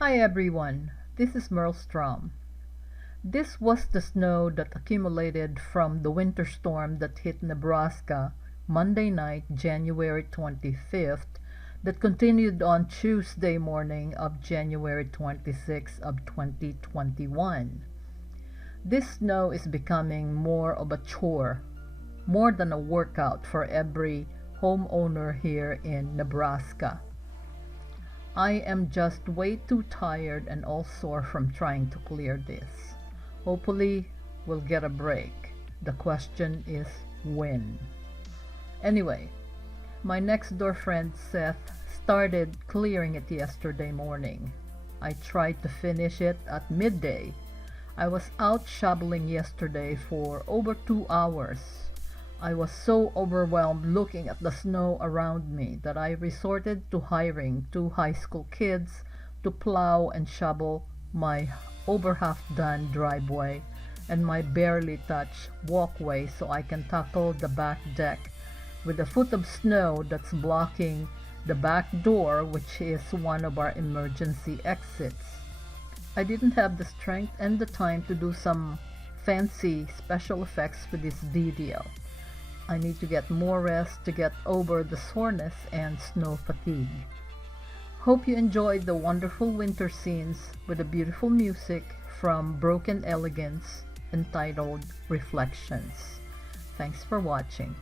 Hi everyone, this is Merle Strom. This was the snow that accumulated from the winter storm that hit Nebraska Monday night, January 25th, that continued on Tuesday morning of January 26th of 2021. This snow is becoming more of a chore, more than a workout for every homeowner here in Nebraska. I am just way too tired and all sore from trying to clear this. Hopefully, we'll get a break. The question is when. Anyway, my next door friend Seth started clearing it yesterday morning. I tried to finish it at midday. I was out shoveling yesterday for over 2 hours. I was so overwhelmed looking at the snow around me that I resorted to hiring two high school kids to plow and shovel my over half done driveway and my barely touched walkway so I can tackle the back deck with a foot of snow that's blocking the back door, which is one of our emergency exits. I didn't have the strength and the time to do some fancy special effects for this video. I need to get more rest to get over the soreness and snow fatigue. Hope you enjoyed the wonderful winter scenes with the beautiful music from Broken Elegance entitled Reflections. Thanks for watching.